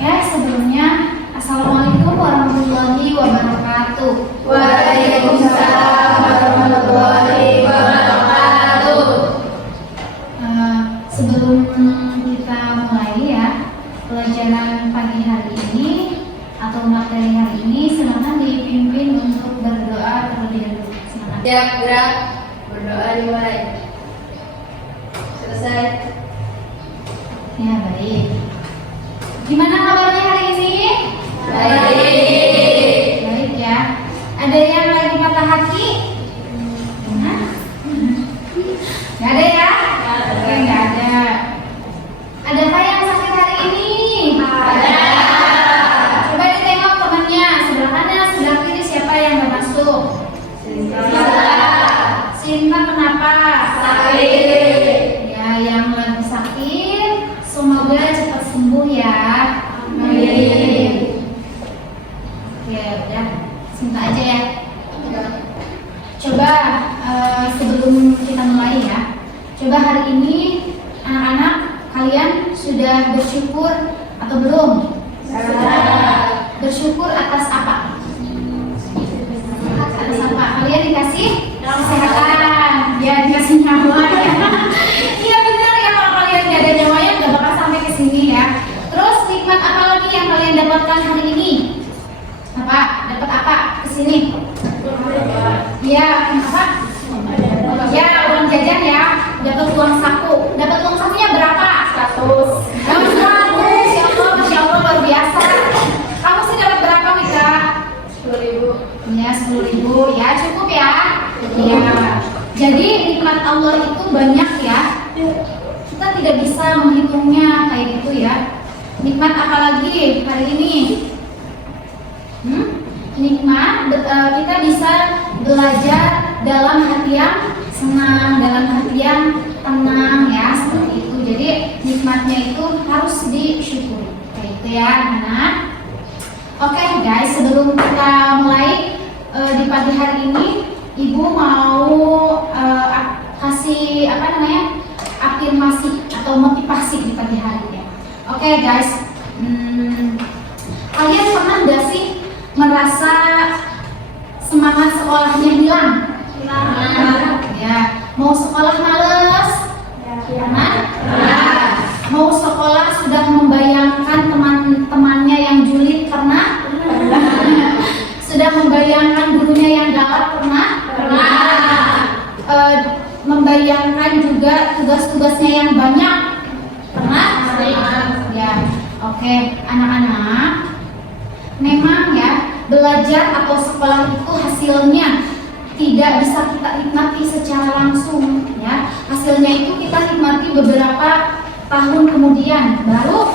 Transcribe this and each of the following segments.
Ya, sebelumnya Assalamualaikum warahmatullahi wabarakatuh. Waalaikumsalam warahmatullahi wabarakatuh. Sebelum kita mulai ya pelajaran pagi hari ini atau materi hari ini, silakan dipimpin untuk berdoa terlebih dahulu. Silakan. Gerak-gerak, berdoa dimulai. Selesai. Ya, baik. Gimana kabarnya hari ini? Baik. Baik ya. Ada yang lagi patah hati? Nggak ada ya? Oke, nggak ada. Adakah yang sakit hari ini? Ada. Coba ditengok temannya, sebelah kanan, sebelah kiri siapa yang nggak masuk? Sinta kenapa? Sakit. Ya, yang lagi sakit, semoga cepat sembuh ya. Amin. Oke, udah. Sinta aja ya. Coba sebelum kita mulai ya, coba hari ini anak-anak kalian sudah bersyukur atau belum? Bersyukur atas apa? Atas apa? Kalian dikasih kesehatan, ya dikasih nyawa ya. Iya benar ya, kalau kalian gak ada nyawanya gak bakal sampai ke sini ya. Terus nikmat apa lagi yang kalian dapatkan hari ini? Apa? Dapat apa? Kesini? Ya, apa? Ya, uang jajan ya. Dapat uang saku. Dapat uang sakunya berapa? 100. Ya Allah, Masya Allah, luar biasa. Kamu sih dapat berapa, Mika? 10.000. Ya, 10.000. Ya, cukup ya. Ya. Jadi nikmat Allah itu banyak ya. Kita tidak bisa menghitungnya kayak gitu ya. Nikmat apa lagi hari ini? Nikmat kita bisa belajar dalam hati yang senang, dalam hati yang tenang ya, seperti itu. Jadi nikmatnya itu harus disyukuri kayak itu ya anak. Oke guys, sebelum kita mulai di pagi hari ini, ibu mau kasih afirmasi atau motivasi di pagi hari ya. Oke guys, kalian pernah gak sih merasa semangat sekolahnya hilang? Ya, mau sekolah males? Pernah? Mau sekolah sudah membayangkan teman-temannya yang julid? Pernah? Sudah membayangkan gurunya yang galak? Pernah? Membayangkan juga tugas-tugasnya yang banyak? Pernah? Ya, oke anak-anak. Memang ya, belajar atau sekolah itu hasilnya tidak bisa kita nikmati secara langsung ya. Hasilnya itu kita nikmati beberapa tahun kemudian baru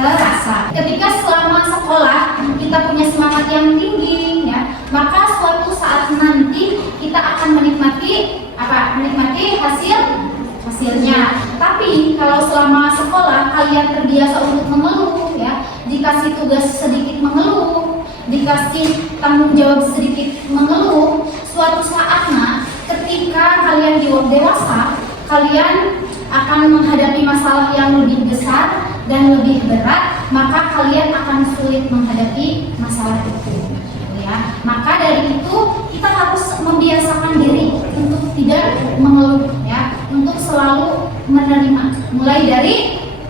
terasa. Ketika selama sekolah kita punya semangat yang tinggi ya, maka suatu saat nanti kita akan menikmati hasilnya. Tapi kalau selama sekolah kalian terbiasa untuk mengeluh ya, dikasih tugas sedikit mengeluh, dikasih tanggung jawab sedikit mengeluh, suatu saat ketika kalian dewasa, kalian akan menghadapi masalah yang lebih besar dan lebih berat, maka kalian akan sulit menghadapi masalah itu ya. Maka dari itu kita harus membiasakan diri untuk tidak mengeluh ya, untuk selalu menerima mulai dari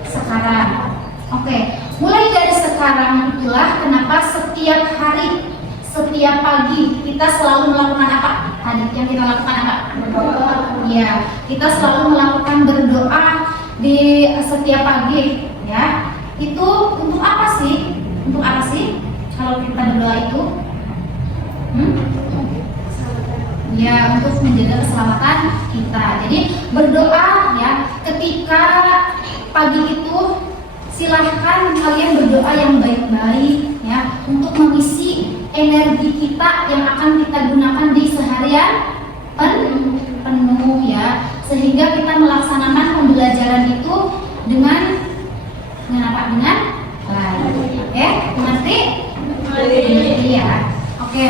sekarang. Oke. Mulai dari sekarang itulah kenapa setiap hari, setiap pagi kita selalu melakukan apa? Tadi yang kita lakukan apa? Berdoa. Ya, kita selalu melakukan berdoa di setiap pagi ya. Itu untuk apa sih? Untuk apa sih kalau kita berdoa itu? Ya, untuk menjaga keselamatan kita. Jadi berdoa ya, ketika pagi itu silahkan kalian berdoa yang baik-baik ya, untuk mengisi energi kita yang akan kita gunakan di seharian penuh ya, sehingga kita melaksanakan pembelajaran itu dengan apa? Dengan baik. Oke, mengerti? Iya. Oke.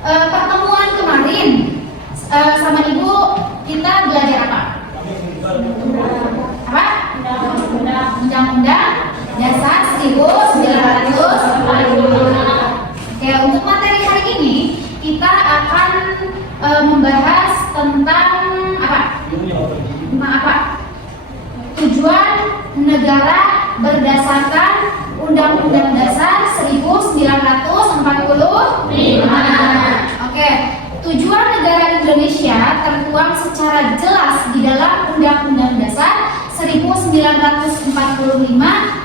Pertemuan kemarin sama ibu kita belajar apa? Undang-undang dasar Oke, untuk materi hari ini kita akan membahas tentang apa? Tentang apa? Tujuan negara berdasarkan Undang-Undang Dasar 1945. Oke, tujuan negara Indonesia tertuang secara jelas di dalam Undang-Undang Dasar 1945,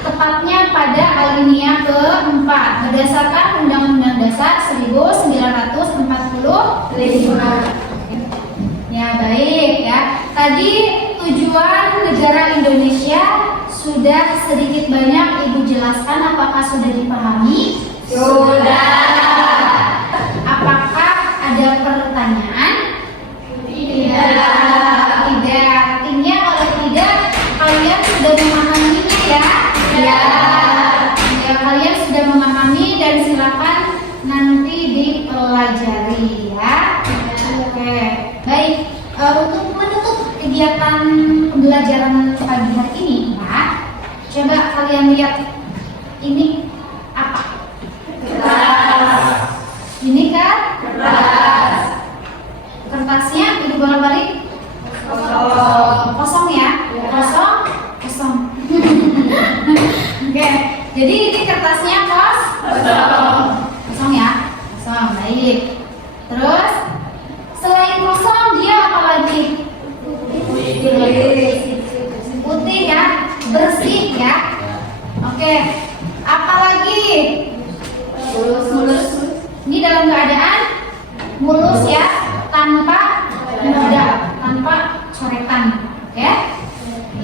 tepatnya pada alinea keempat berdasarkan Undang-Undang Dasar 1945. Ya, baik ya. Tadi tujuan negara Indonesia sudah sedikit banyak Ibu jelaskan, apakah sudah dipahami? Sudah. Apakah ada pertanyaan? Tidak. Artinya kalau tidak, kalian sudah memahaminya ya? Ya. Ya, kalian sudah memahami dan silakan nanti dipelajari ya. Oke, baik. Untuk menutup kegiatan pembelajaran pagi hari ini, ya, coba kalian lihat ini apa? Kertas. Ini kan Kertas. kertasnya Ibu bolak-balik kosong ya, kosong. Oke, jadi ini kertasnya kosong ya, kosong. Baik. Terus selain kosong dia apa lagi? Putih ya, bersih ya. Oke, apa lagi? Mulus. Ini dalam keadaan mulus ya, tanpa noda, tanpa coretan, oke?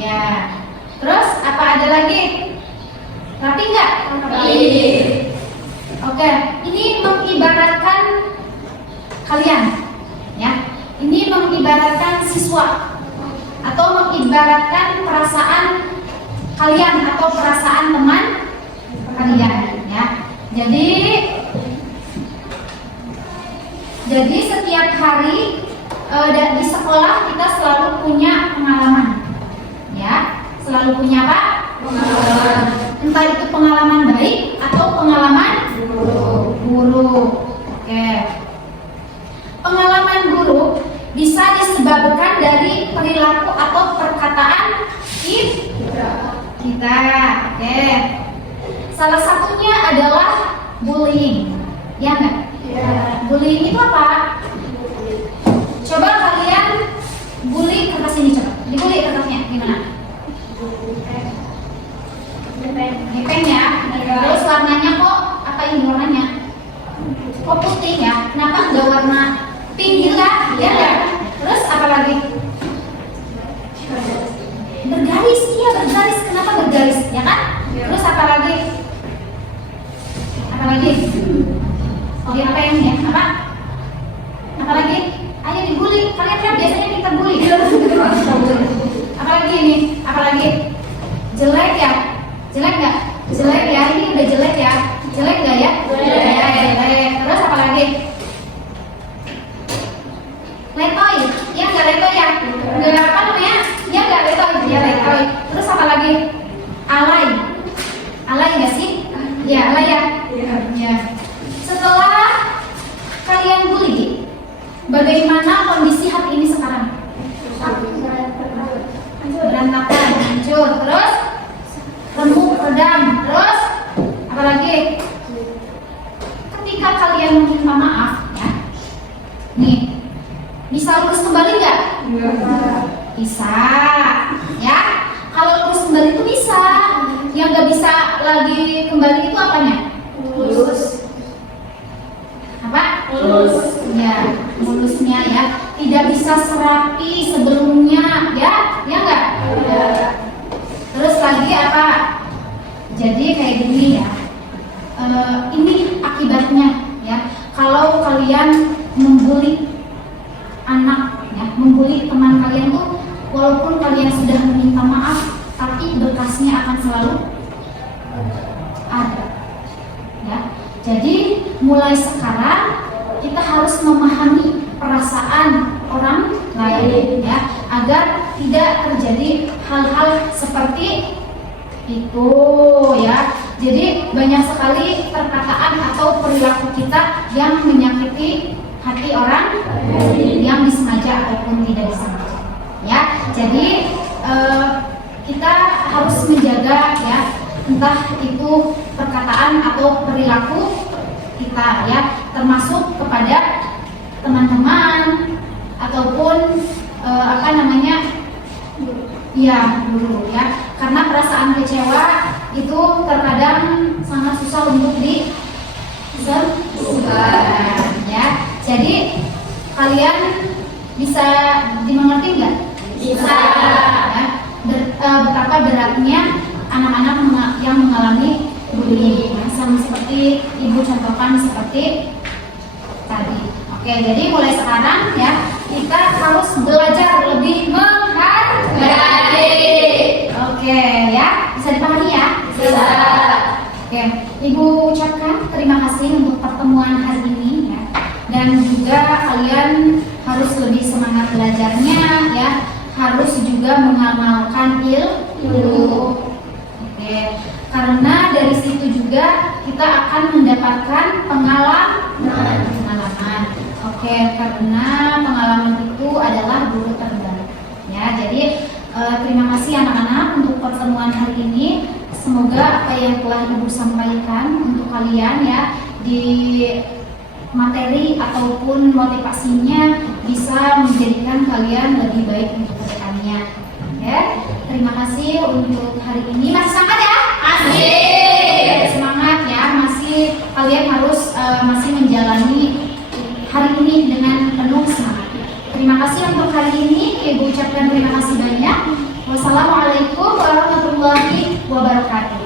Ya. Terus apa ada lagi? Rapi nggak? Oke, ini mengibaratkan kalian, ya. Ini mengibaratkan siswa atau mengibaratkan perasaan kalian atau perasaan teman kalian, ya. Jadi setiap hari di sekolah kita selalu punya pengalaman, ya. Selalu punya apa? Pengalaman. Entah itu pengalaman baik atau pengalaman buruk. Oke. Pengalaman buruk bisa disebabkan dari perilaku atau perkataan kita. Oke. Salah satunya adalah bullying. Ya enggak? Ya. Bullying itu apa? Coba kalian bully kertas ini, coba. Dibully kertasnya gimana? Gepeng ya. Terus warnanya kok apa ini warnanya? Kok putih ya? Kenapa enggak warna pink gitu kan? Ya enggak? Terus apa lagi? Bergaris, iya bergaris. Kenapa bergaris? Ya kan? Terus apa lagi? Apa lagi? Gepeng ya? Apa? Apa lagi? Ayo dibully. Kalian kan biasanya kita bully. Apa lagi ini? Apa lagi? Jelek ya? Jelek nggak? Jelek ya? Ini udah jelek ya? Jelek nggak ya? Ya, jelek. Terus apa lagi? Letoy. Ya nggak letoy ya? Nggak apa namanya? Ya nggak letoy. Ya letoy. Terus apa lagi? Alay. Alay nggak sih? Ya alay ya? Ya. Setelah kalian bully, bagaimana kondisi hati ini sekarang? Berantakan, hancur. Terus remuk, redam. Terus apa lagi? Ketika kalian meminta maaf, ya, nih, bisa lurus kembali nggak? Bisa, ya. Kalau lurus kembali itu bisa. Yang nggak bisa lagi kembali itu apanya? Mulus. Apa? Mulus. Ya, mulusnya ya. Tidak bisa serapi sebelumnya, ya, ya nggak? Ya. Terus lagi apa? Jadi kayak gini ya. Ini akibatnya ya. Kalau kalian membuli anak, ya, membuli teman kalian tuh, walaupun kalian sudah meminta maaf, tapi bekasnya akan selalu ada. Ya. Jadi mulai sekarang kita harus memahami perasaan orang lain, ya, agar tidak terjadi hal-hal seperti Itu ya. Jadi banyak sekali perkataan atau perilaku kita yang menyakiti hati orang yang disengaja ataupun tidak disengaja. Ya, jadi kita harus menjaga ya, entah itu perkataan atau perilaku kita ya, termasuk kepada teman-teman ataupun guru ya, karena perasaan kecewa itu terkadang sangat susah untuk disembuhkan ya. Jadi kalian bisa dimengerti nggak? Bisa. Ya, betapa beratnya anak-anak yang mengalami bullying ya, sama seperti ibu contohkan seperti tadi. Oke, jadi mulai sekarang ya kita harus belajar lebih menghargai. Oke ya, bisa dipahami ya? Bisa. Oke, Ibu ucapkan terima kasih untuk pertemuan hari ini ya. Dan juga kalian harus lebih semangat belajarnya ya. Harus juga mengamalkan ilmu. Oke, karena dari situ juga kita akan mendapatkan pengalaman. Oke, karena pengalaman itu adalah guru terbaik. Ya, jadi terima kasih anak-anak untuk pertemuan hari ini. Semoga apa yang telah Ibu sampaikan untuk kalian ya di materi ataupun motivasinya bisa menjadikan kalian lebih baik untuk kedepannya. Ya, terima kasih untuk hari ini. Masih semangat ya? Masih. Semangat ya, kalian harus masih menjalani hari ini dengan penuh semangat. Terima kasih untuk hari ini. Ibu ucapkan terima kasih banyak. Wassalamualaikum warahmatullahi wabarakatuh.